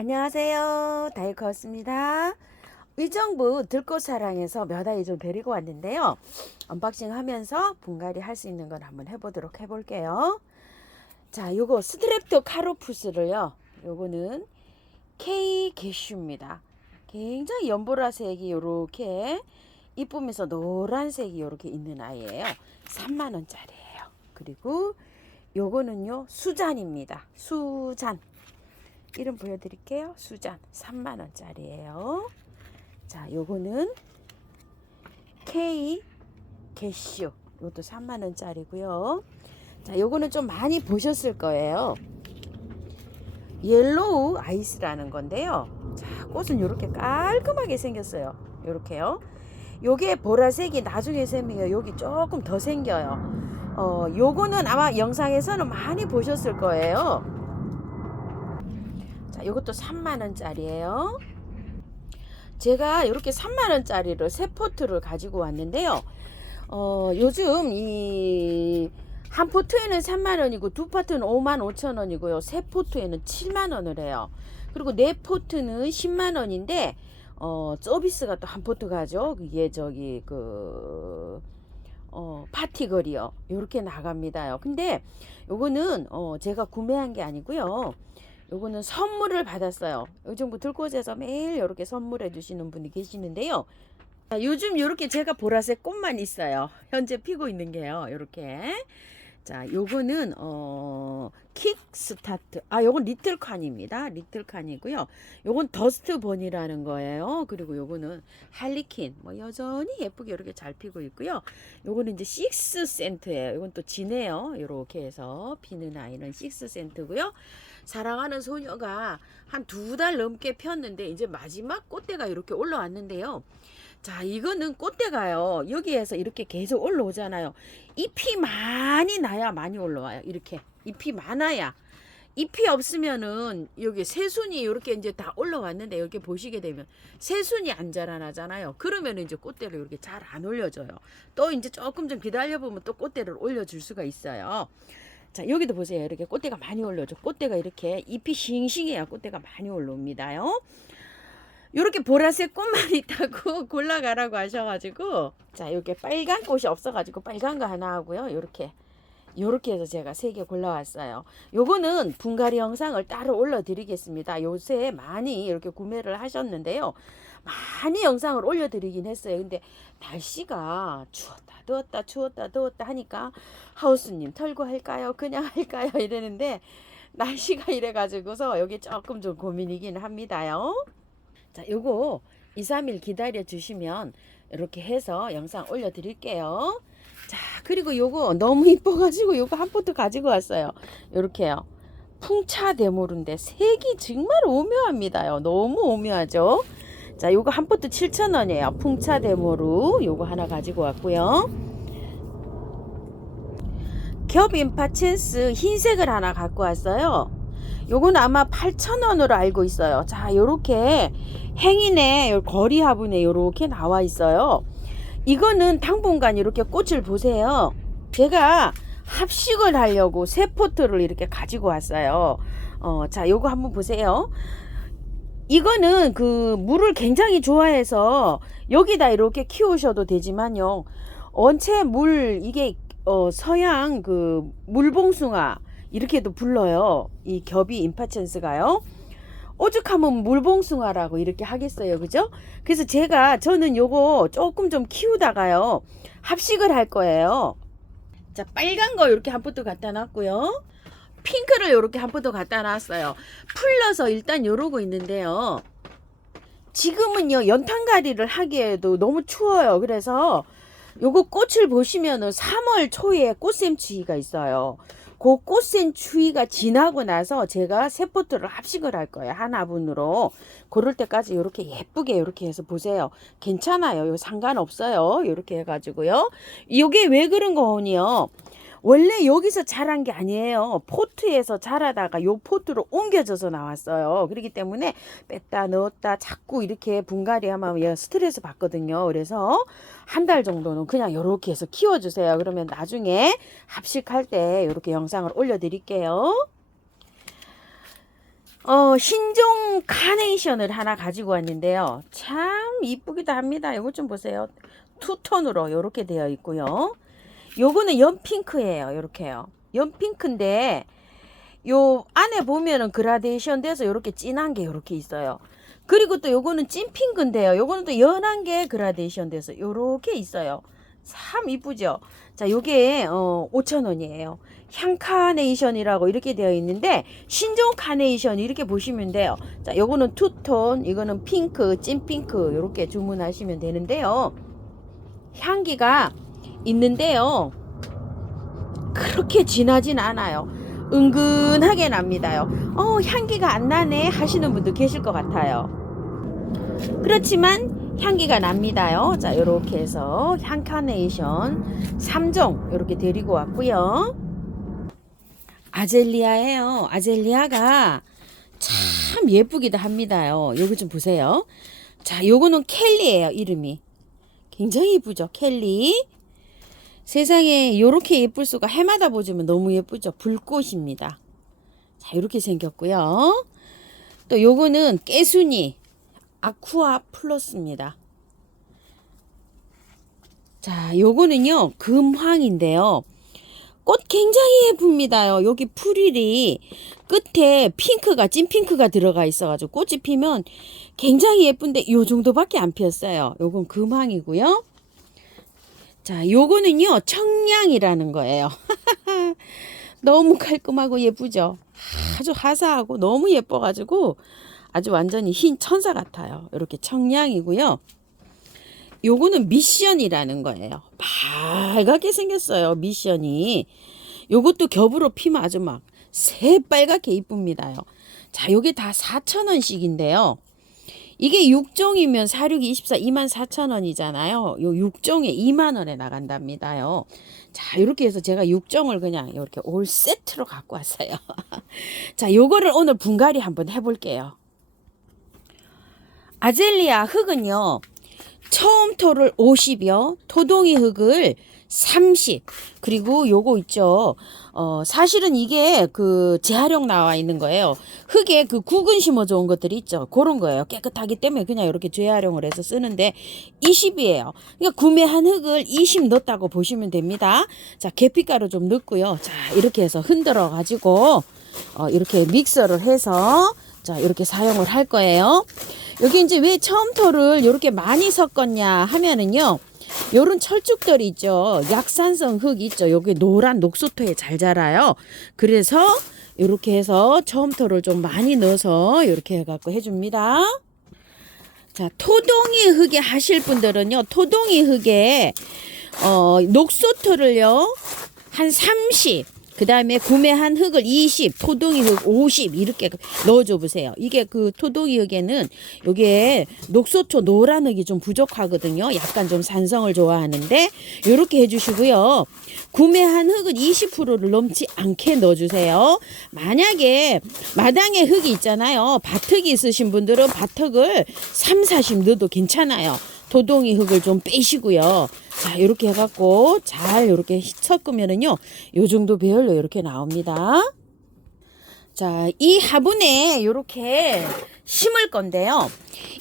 안녕하세요. 다이커였습니다. 의정부 들꽃사랑에서 몇 아이 좀 데리고 왔는데요. 언박싱 하면서 분갈이 할 수 있는 걸 한번 해보도록 해볼게요. 자, 요거 스트랩토 카로푸스를요. 요거는 K 게슈입니다. 굉장히 연보라색이 요렇게 이쁘면서 노란색이 요렇게 있는 아이예요. 3만원짜리예요. 그리고 요거는요 수잔입니다. 수잔. 이름 보여드릴게요. 수잔 3만원짜리예요. 자, 요거는 K 게슈. 이것도 3만원짜리고요. 자, 요거는 좀 많이 보셨을 거예요. 옐로우 아이스라는 건데요. 자, 꽃은 이렇게 깔끔하게 생겼어요. 요렇게요. 요게 보라색이 나중에 생겨요. 여기 조금 더 생겨요. 요거는 아마 영상에서는 많이 보셨을 거예요. 자, 요것도 3만원짜리예요. 제가 이렇게 3만원짜리를 세 포트를 가지고 왔는데요. 요즘 이 한 포트에는 3만원이고 두 포트는 55,000원이고요. 세 포트에는 7만원을 해요. 그리고 네 포트는 10만원인데 서비스가 또 한 포트 가죠. 그게 저기 파티거리요. 요렇게 나갑니다요. 근데 요거는 제가 구매한 게 아니고요. 요거는 선물을 받았어요. 요즘 들꽃에서 매일 이렇게 선물해 주시는 분이 계시는데요. 요즘 요렇게 제가 보라색 꽃만 있어요. 현재 피고 있는 게요. 요렇게. 자, 요거는 킥스타트. 요건 리틀칸입니다. 리틀칸이고요. 요건 더스트본이라는 거예요. 그리고 요거는 할리퀸. 뭐 여전히 예쁘게 이렇게 잘 피고 있고요. 요거는 이제 6센트예요. 요건 또 진해요. 요렇게 해서 피는 아이는 6센트고요. 사랑하는 소녀가 한 2달 넘게 폈는데 이제 마지막 꽃대가 이렇게 올라왔는데요. 자, 이거는 꽃대가요. 여기에서 이렇게 계속 올라오잖아요. 잎이 많이 나야 많이 올라와요. 이렇게 잎이 많아야. 잎이 없으면은 여기 새순이 이렇게 이제 다 올라왔는데 이렇게 보시게 되면 새순이 안 자라나잖아요. 그러면 이제 꽃대를 이렇게 잘 안 올려줘요. 또 이제 조금 좀 기다려 보면 또 꽃대를 올려줄 수가 있어요. 자, 여기도 보세요. 이렇게 꽃대가 많이 올라오죠. 꽃대가 이렇게 잎이 싱싱해야 꽃대가 많이 올라옵니다요. 요렇게 보라색 꽃만 있다고 골라가라고 하셔가지고, 자, 이렇게 빨간 꽃이 없어가지고 빨간 거 하나 하고요. 요렇게 해서 제가 3개 골라왔어요. 요거는 분갈이 영상을 따로 올려드리겠습니다. 요새 많이 이렇게 구매를 하셨는데요. 많이 영상을 올려드리긴 했어요. 근데 날씨가 추웠다 더웠다 추웠다 더웠다 하니까 하우스님 털고 할까요? 그냥 할까요? 이러는데 날씨가 이래가지고서 여기 조금 좀 고민이긴 합니다요. 자, 요거 2, 3일 기다려 주시면 이렇게 해서 영상 올려 드릴게요. 자, 그리고 요거 너무 이뻐가지고 요거 한 포트 가지고 왔어요. 요렇게요. 풍차 데모르인데 색이 정말 오묘합니다요. 너무 오묘하죠. 자, 요거 한 포트 7,000원이에요. 풍차 데모르 요거 하나 가지고 왔고요. 겹 임파첸스 흰색을 하나 갖고 왔어요. 요건 아마 8,000원으로 알고 있어요. 자, 요렇게 행인의 거리 화분에 요렇게 나와 있어요. 이거는 당분간 이렇게 꽃을 보세요. 제가 합식을 하려고 세 포트를 이렇게 가지고 왔어요. 자, 요거 한번 보세요. 이거는 그 물을 굉장히 좋아해서 여기다 이렇게 키우셔도 되지만요. 원체 물 이게 서양 그 물봉숭아 이렇게도 불러요. 이 겹이 임파첸스가요. 오죽하면 물봉숭아라고 이렇게 하겠어요. 그죠? 그래서 저는 요거 조금 좀 키우다가요. 합식을 할 거예요. 자, 빨간 거 이렇게 한 포트 갖다 놨고요. 핑크를 이렇게 한 포트 갖다 놨어요. 풀러서 일단 요러고 있는데요. 지금은요, 연탄가리를 하기에도 너무 추워요. 그래서 요거 꽃을 보시면은 3월 초에 꽃샘추위가 있어요. 그 꽃샘추위가 지나고 나서 제가 세 포트를 합식을 할 거예요. 한 화분으로. 그럴 때까지 이렇게 예쁘게 이렇게 해서 보세요. 괜찮아요. 이거 상관없어요. 이렇게 해가지고요. 이게 왜 그런 거니요? 원래 여기서 자란 게 아니에요. 포트에서 자라다가 요 포트로 옮겨져서 나왔어요. 그렇기 때문에 뺐다 넣었다 자꾸 이렇게 분갈이 하면 얘가 스트레스 받거든요. 그래서 한 달 정도는 그냥 이렇게 해서 키워주세요. 그러면 나중에 합식할 때 이렇게 영상을 올려드릴게요. 신종 카네이션을 하나 가지고 왔는데요. 참 이쁘기도 합니다. 이거 좀 보세요. 투톤으로 이렇게 되어 있고요. 요거는 연핑크예요. 이렇게요. 연핑크인데 요 안에 보면은 그라데이션 돼서 이렇게 진한 게 이렇게 있어요. 그리고 또 요거는 찐핑크인데요. 요거는 또 연한 게 그라데이션 돼서 이렇게 있어요. 참 이쁘죠? 자, 요게 5,000원이에요. 향카네이션이라고 이렇게 되어 있는데 신종 카네이션 이렇게 보시면 돼요. 자, 요거는 투톤, 이거는 핑크, 찐핑크 이렇게 주문하시면 되는데요. 향기가 있는데요. 그렇게 진하진 않아요. 은근하게 납니다요. 향기가 안 나네 하시는 분도 계실 것 같아요. 그렇지만 향기가 납니다요. 자, 요렇게 해서 향카네이션 3종 이렇게 데리고 왔고요. 아젤리아예요. 아젤리아가 참 예쁘기도 합니다요. 요거 좀 보세요. 자, 요거는 켈리예요. 이름이 굉장히 예쁘죠. 켈리. 세상에 요렇게 예쁠 수가 해마다 보시면 너무 예쁘죠. 불꽃입니다. 자, 이렇게 생겼고요. 또 요거는 깨순이 아쿠아 플러스입니다. 자, 요거는요 금황인데요. 꽃 굉장히 예쁩니다요. 여기 풀일이 끝에 핑크가 찐핑크가 들어가 있어가지고 꽃이 피면 굉장히 예쁜데 요 정도밖에 안 피었어요. 요건 금황이고요. 자, 요거는요 청량이라는 거예요. 너무 깔끔하고 예쁘죠. 아주 화사하고 너무 예뻐가지고 아주 완전히 흰 천사 같아요. 이렇게 청량이고요. 요거는 미션이라는 거예요. 빨갛게 생겼어요. 미션이. 요것도 겹으로 피면 아주 막 새빨갛게 이쁩니다요. 자, 요게 다 4,000원씩인데요. 이게 6종이면 사육이 24 24,000원이잖아요. 요 6종에 2만원에 나간답니다요. 자, 이렇게 해서 제가 6종을 그냥 이렇게 올 세트로 갖고 왔어요. 자, 요거를 오늘 분갈이 한번 해볼게요. 아젤리아 흙은요. 처음 토를 50이요. 토동이 흙을 30. 그리고 요거 있죠. 사실은 이게 그 재활용 나와 있는 거예요. 흙에 그 구근 심어져 온 것들이 있죠. 그런 거예요. 깨끗하기 때문에 그냥 이렇게 재활용을 해서 쓰는데 20이에요. 그러니까 구매한 흙을 20 넣었다고 보시면 됩니다. 자, 계피가루 좀 넣고요. 자, 이렇게 해서 흔들어 가지고 이렇게 믹서를 해서 자, 이렇게 사용을 할 거예요. 여기 이제 왜 처음토를 이렇게 많이 섞었냐 하면은요. 요런 철쭉들이 있죠. 약산성 흙 있죠. 여기 노란 녹소토에 잘 자라요. 그래서 이렇게 해서 처음토를 좀 많이 넣어서 이렇게 해갖고 해줍니다. 자, 토동이 흙에 하실 분들은요. 토동이 흙에 녹소토를요. 한 30. 그 다음에 구매한 흙을 20, 토동이 흙 50 이렇게 넣어줘 보세요. 이게 그 토동이 흙에는 요게 녹소토 노란 흙이 좀 부족하거든요. 약간 좀 산성을 좋아하는데 요렇게 해주시고요. 구매한 흙은 20%를 넘지 않게 넣어주세요. 만약에 마당에 흙이 있잖아요. 밭흙이 있으신 분들은 밭흙을 3, 40 넣어도 괜찮아요. 토동이 흙을 좀 빼시고요. 자, 이렇게 해갖고 잘 이렇게 섞으면은요, 요 정도 배열로 이렇게 나옵니다. 자, 이 화분에 이렇게 심을 건데요.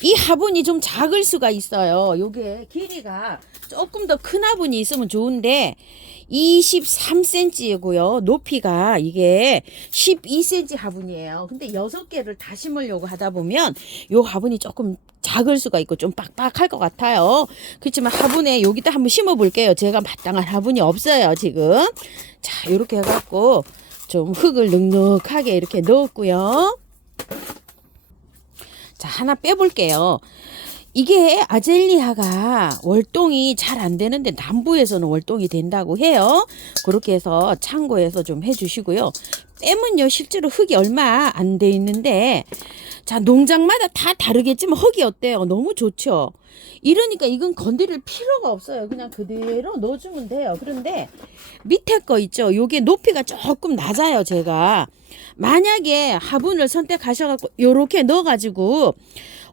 이 화분이 좀 작을 수가 있어요. 요게 길이가 조금 더 큰 화분이 있으면 좋은데 23cm이고요. 높이가 이게 12cm 화분이에요. 근데 6개를 다 심으려고 하다 보면 요 화분이 조금 작을 수가 있고 좀 빡빡할 것 같아요. 그렇지만 화분에 여기다 한번 심어 볼게요. 제가 마땅한 화분이 없어요, 지금. 자, 이렇게 해갖고 좀 흙을 넉넉하게 이렇게 넣었고요. 자, 하나 빼볼게요. 이게 아젤리아가 월동이 잘 안 되는데 남부에서는 월동이 된다고 해요. 그렇게 해서 참고해서 좀 해주시고요. 빼면요 실제로 흙이 얼마 안 돼 있는데 자, 농장마다 다 다르겠지만 흙이 어때요? 너무 좋죠. 이러니까 이건 건드릴 필요가 없어요. 그냥 그대로 넣어주면 돼요. 그런데 밑에 거 있죠. 요게 높이가 조금 낮아요. 제가 만약에 화분을 선택하셔갖고 요렇게 넣어가지고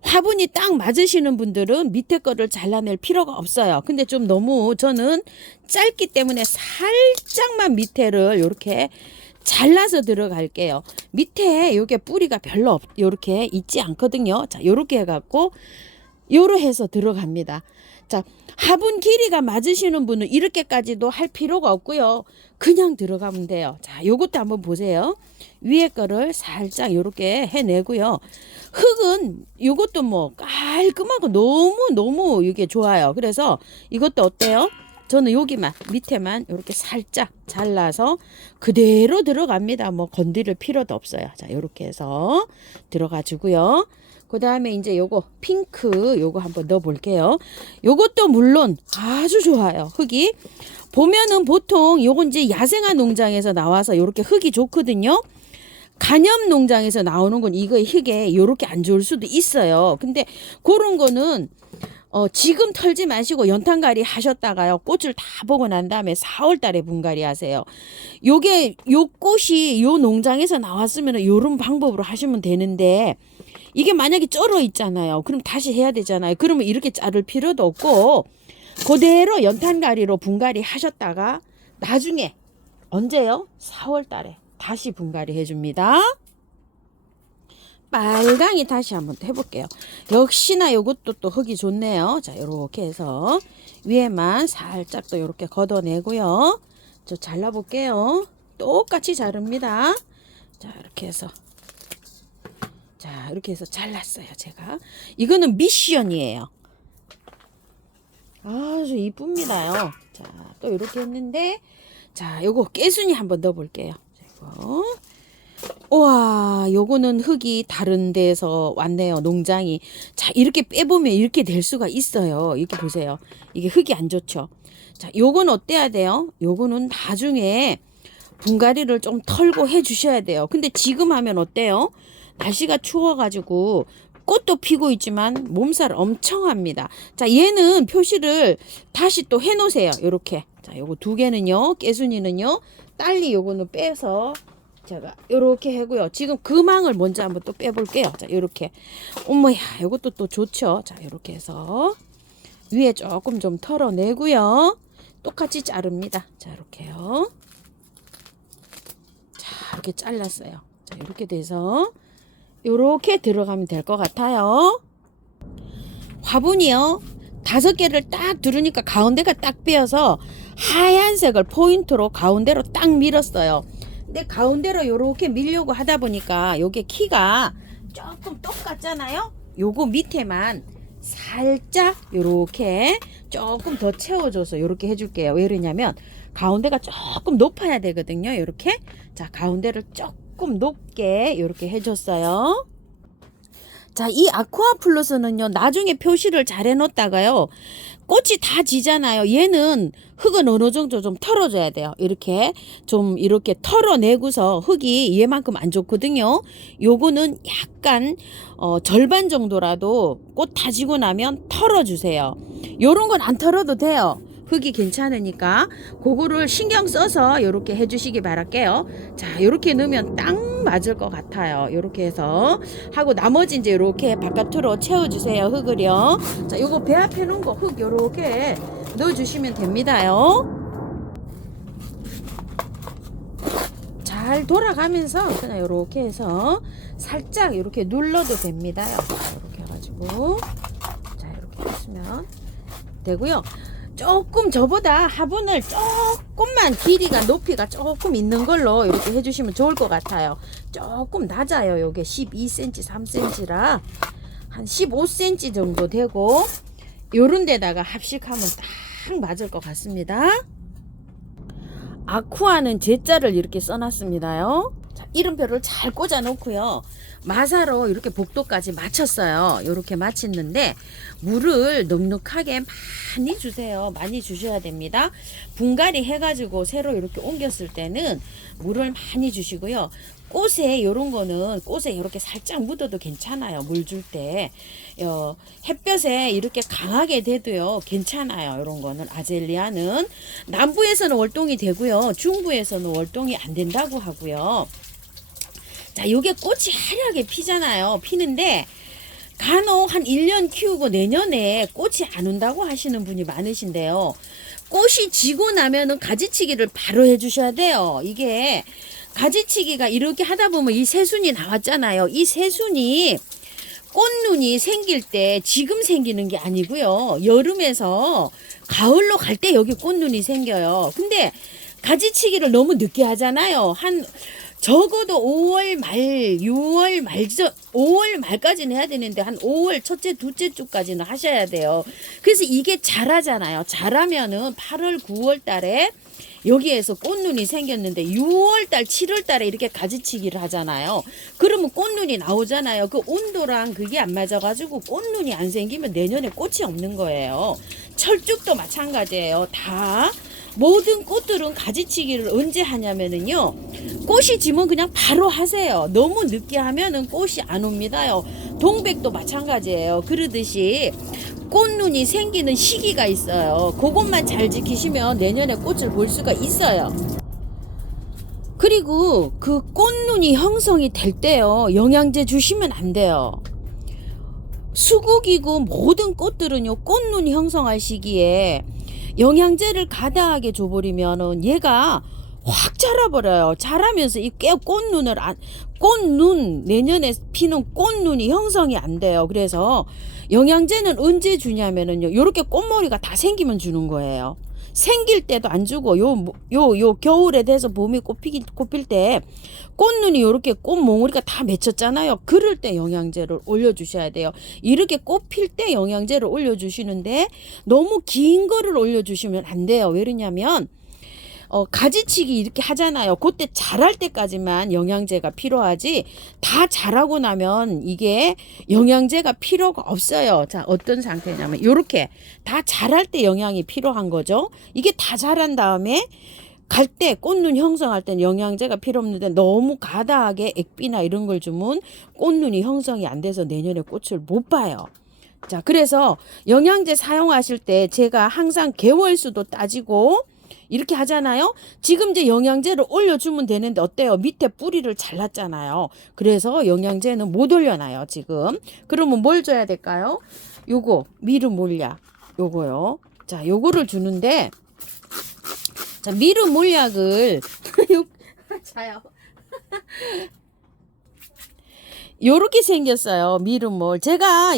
화분이 딱 맞으시는 분들은 밑에 거를 잘라낼 필요가 없어요. 근데 좀 너무 저는 짧기 때문에 살짝만 밑에를 이렇게 잘라서 들어갈게요. 밑에 요게 뿌리가 별로 요렇게 있지 않거든요. 자, 요렇게 해갖고 요로 해서 들어갑니다. 자, 화분 길이가 맞으시는 분은 이렇게까지도 할 필요가 없고요. 그냥 들어가면 돼요. 자, 요것도 한번 보세요. 위에 거를 살짝 요렇게 해내고요. 흙은 요것도 뭐 깔끔하고 너무 이게 좋아요. 그래서 이것도 어때요? 저는 여기만 밑에만 이렇게 살짝 잘라서 그대로 들어갑니다. 뭐 건드릴 필요도 없어요. 자, 이렇게 해서 들어가 주고요. 그 다음에 이제 요거 핑크 요거 한번 넣어 볼게요. 요것도 물론 아주 좋아요. 흙이 보면은 보통 요건 이제 야생화 농장에서 나와서 요렇게 흙이 좋거든요. 간염 농장에서 나오는 건 이거 흙에 요렇게 안 좋을 수도 있어요. 근데 그런 거는 지금 털지 마시고 연탄갈이 하셨다가요. 꽃을 다 보고 난 다음에 4월 달에 분갈이 하세요. 요게 요 꽃이 요 농장에서 나왔으면 요런 방법으로 하시면 되는데 이게 만약에 쩔어 있잖아요. 그럼 다시 해야 되잖아요. 그러면 이렇게 자를 필요도 없고 그대로 연탄가리로 분갈이 하셨다가 나중에 언제요? 4월 달에 다시 분갈이 해줍니다. 빨강이 다시 한번 해볼게요. 역시나 요것도 또 흙이 좋네요. 자, 요렇게 해서 위에만 살짝 또 요렇게 걷어내고요. 저 잘라볼게요. 똑같이 자릅니다. 자, 이렇게 해서 자, 이렇게 해서 잘랐어요. 제가 이거는 미션이에요. 아주 이쁩니다요. 자, 또 이렇게 했는데 자, 요거 깨순이 한번 넣어 볼게요. 이거 우와, 요거는 흙이 다른 데서 왔네요. 농장이. 자, 이렇게 빼보면 이렇게 될 수가 있어요. 이렇게 보세요. 이게 흙이 안 좋죠. 자, 요건 어때야 돼요? 요거는 나중에 분갈이를 좀 털고 해 주셔야 돼요. 근데 지금 하면 어때요? 날씨가 추워가지고 꽃도 피고 있지만 몸살 엄청 합니다. 자, 얘는 표시를 다시 또 해 놓으세요. 요렇게. 자, 요거 두 개는요. 깨순이는요. 딸리 요거는 빼서 제가 요렇게 하고요. 지금 그 망을 먼저 한번 또 빼볼게요. 자, 요렇게. 어머야, 요것도 또 좋죠. 자, 요렇게 해서 위에 조금 좀 털어내고요. 똑같이 자릅니다. 자, 이렇게요. 자, 이렇게 잘랐어요. 자, 이렇게 돼서 요렇게 들어가면 될 것 같아요. 화분이요. 5개를 딱 두르니까 가운데가 딱 빼어서 하얀색을 포인트로 가운데로 딱 밀었어요. 근데 가운데로 요렇게 밀려고 하다 보니까 요게 키가 조금 똑같잖아요. 요거 밑에만 살짝 요렇게 조금 더 채워줘서 요렇게 해줄게요. 왜 그러냐면 가운데가 조금 높아야 되거든요. 요렇게. 자, 가운데를 조금 높게 요렇게 해줬어요. 자, 이 아쿠아 플러스는요, 나중에 표시를 잘 해놓다가요, 꽃이 다 지잖아요. 얘는 흙은 어느 정도 좀 털어줘야 돼요. 이렇게 좀 이렇게 털어내고서 흙이 얘만큼 안 좋거든요. 요거는 약간 절반 정도라도 꽃 다 지고 나면 털어주세요. 요런 건 안 털어도 돼요. 흙이 괜찮으니까 그거를 신경 써서 이렇게 해주시기 바랄게요. 자, 이렇게 넣으면 딱 맞을 것 같아요. 이렇게 해서 하고 나머지 이제 이렇게 바깥으로 채워주세요. 흙을요. 자, 요거 배합해 놓은 거 흙 이렇게 넣어주시면 됩니다요. 잘 돌아가면서 그냥 이렇게 해서 살짝 이렇게 눌러도 됩니다요. 이렇게 해가지고 자, 이렇게 했으면 되고요. 조금 저보다 화분을 조금만 길이가 높이가 조금 있는 걸로 이렇게 해주시면 좋을 것 같아요. 조금 낮아요. 요게 12cm 3cm라 한 15cm 정도 되고 요런 데다가 합식하면 딱 맞을 것 같습니다. 아쿠아는 제자를 이렇게 써놨습니다요. 자, 이름표를 잘 꽂아 놓고요. 마사로 이렇게 복도까지 맞췄어요. 이렇게 맞췄는데 물을 넉넉하게 많이 주세요. 많이 주셔야 됩니다. 분갈이 해가지고 새로 이렇게 옮겼을 때는 물을 많이 주시고요. 꽃에 이런 거는 꽃에 이렇게 살짝 묻어도 괜찮아요. 물 줄 때 햇볕에 이렇게 강하게 돼도요 괜찮아요. 이런 거는 아젤리아는 남부에서는 월동이 되고요. 중부에서는 월동이 안 된다고 하고요. 자, 요게 꽃이 화려하게 피잖아요. 피는데 간혹 한 1년 키우고 내년에 꽃이 안 온다고 하시는 분이 많으신데요. 꽃이 지고 나면은 가지치기를 바로 해주셔야 돼요. 이게 가지치기가 이렇게 하다 보면 이 새순이 나왔잖아요. 이 새순이 꽃눈이 생길 때 지금 생기는 게 아니고요. 여름에서 가을로 갈 때 여기 꽃눈이 생겨요. 근데 가지치기를 너무 늦게 하잖아요. 한 적어도 5월 말, 6월 말, 5월 말까지는 해야 되는데 한 5월 첫째, 둘째 주까지는 하셔야 돼요. 그래서 이게 자라잖아요. 자라면은 8월, 9월 달에 여기에서 꽃눈이 생겼는데 6월달, 7월달에 이렇게 가지치기를 하잖아요. 그러면 꽃눈이 나오잖아요. 그 온도랑 그게 안 맞아가지고 꽃눈이 안 생기면 내년에 꽃이 없는 거예요. 철쭉도 마찬가지예요. 다 모든 꽃들은 가지치기를 언제 하냐면은요, 꽃이 지면 그냥 바로 하세요. 너무 늦게 하면은 꽃이 안 옵니다요. 동백도 마찬가지예요. 그러듯이 꽃눈이 생기는 시기가 있어요. 그것만 잘 지키시면 내년에 꽃을 볼 수가 있어요. 그리고 그 꽃눈이 형성이 될 때요, 영양제 주시면 안 돼요. 수국이고 모든 꽃들은요, 꽃눈이 형성할 시기에 영양제를 가다하게 줘버리면은 얘가 확 자라버려요. 자라면서 이 꽃눈, 내년에 피는 꽃눈이 형성이 안 돼요. 그래서 영양제는 언제 주냐면은요, 요렇게 꽃머리가 다 생기면 주는 거예요. 생길 때도 안 주고, 요 겨울에 돼서 봄이 꽃필 때 꽃눈이 요렇게 꽃몽우리가 다 맺혔잖아요. 그럴 때 영양제를 올려주셔야 돼요. 이렇게 꽃필 때 영양제를 올려주시는데 너무 긴 거를 올려주시면 안 돼요. 왜 그러냐면 가지치기 이렇게 하잖아요. 그때 자랄 때까지만 영양제가 필요하지, 다 자라고 나면 이게 영양제가 필요가 없어요. 자, 어떤 상태냐면 이렇게 다 자랄 때 영양이 필요한 거죠. 이게 다 자란 다음에 갈 때 꽃눈 형성할 때는 영양제가 필요 없는데 너무 가다하게 액비나 이런 걸 주면 꽃눈이 형성이 안 돼서 내년에 꽃을 못 봐요. 자, 그래서 영양제 사용하실 때 제가 항상 개월수도 따지고 이렇게 하잖아요. 지금 이제 영양제를 올려주면 되는데 어때요? 밑에 뿌리를 잘랐잖아요. 그래서 영양제는 못 올려놔요, 지금. 그러면 뭘 줘야 될까요? 요거, 미르몰약. 요거요. 자, 요거를 주는데, 자, 미르몰약을, 자요. 요렇게 생겼어요. 미르몰. 제가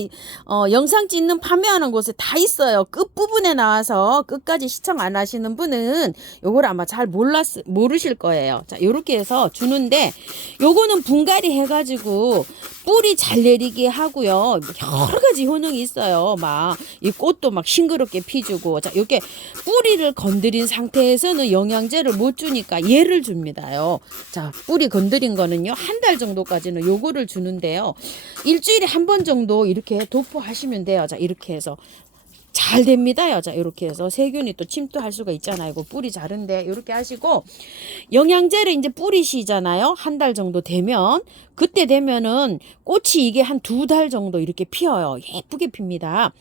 영상 찍는 판매하는 곳에 다 있어요. 끝부분에 나와서 끝까지 시청 안 하시는 분은 요걸 아마 잘 모르실 거예요. 자, 요렇게 해서 주는데 요거는 분갈이 해가지고 뿌리 잘 내리게 하고요. 여러 가지 효능이 있어요. 막 이 꽃도 막 싱그럽게 피주고. 자, 이렇게 뿌리를 건드린 상태에서는 영양제를 못 주니까 얘를 줍니다요. 자, 뿌리 건드린 거는요, 한 달 정도까지는 요거를 주는데요. 일주일에 한 번 정도 이렇게 도포하시면 돼요. 자, 이렇게 해서 잘 됩니다요. 자, 이렇게 해서 세균이 또 침투할 수가 있잖아요. 이거 뿌리 자른데 이렇게 하시고, 영양제를 이제 뿌리시잖아요. 한 달 정도 되면, 그때 되면은 꽃이 이게 한 2달 정도 이렇게 피어요. 예쁘게 핍니다.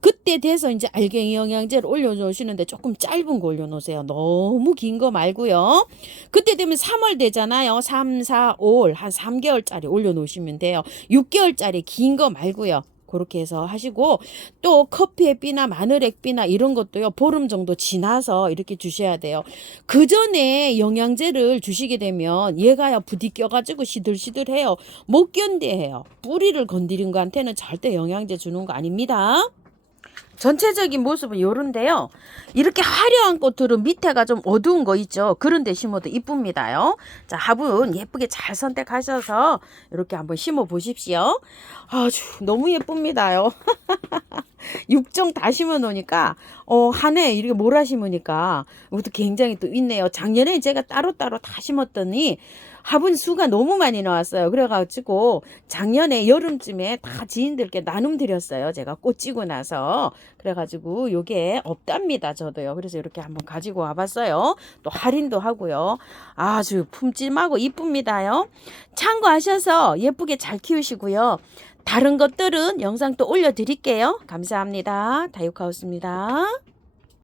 그때 돼서 이제 알갱이 영양제를 올려놓으시는데 조금 짧은 거 올려놓으세요. 너무 긴 거 말고요. 그때 되면 3월 되잖아요. 3, 4, 5월 한 3개월짜리 올려놓으시면 돼요. 6개월짜리 긴 거 말고요. 그렇게 해서 하시고, 또 커피액비나 마늘액비나 이런 것도요, 보름 정도 지나서 이렇게 주셔야 돼요. 그 전에 영양제를 주시게 되면 얘가요, 부딪혀가지고 시들시들해요. 못 견뎌해요. 뿌리를 건드린 거한테는 절대 영양제 주는 거 아닙니다. 전체적인 모습은 요런데요. 이렇게 화려한 꽃들은 밑에가 좀 어두운 거 있죠. 그런 데 심어도 이쁩니다요. 자, 화분 예쁘게 잘 선택하셔서 이렇게 한번 심어 보십시오. 아주 너무 예쁩니다요. 육종 다 심어 놓으니까 한 해 이렇게 몰아 심으니까 이것도 굉장히 또 있네요. 작년에 제가 따로따로 다 심었더니 화분 수가 너무 많이 나왔어요. 그래가지고 작년에 여름쯤에 다 지인들께 나눔 드렸어요. 제가 꽃 지고 나서. 그래가지고 요게 없답니다. 저도요. 그래서 이렇게 한번 가지고 와봤어요. 또 할인도 하고요. 아주 품찜하고 이쁩니다요. 참고하셔서 예쁘게 잘 키우시고요. 다른 것들은 영상 또 올려드릴게요. 감사합니다. 다육하우스입니다.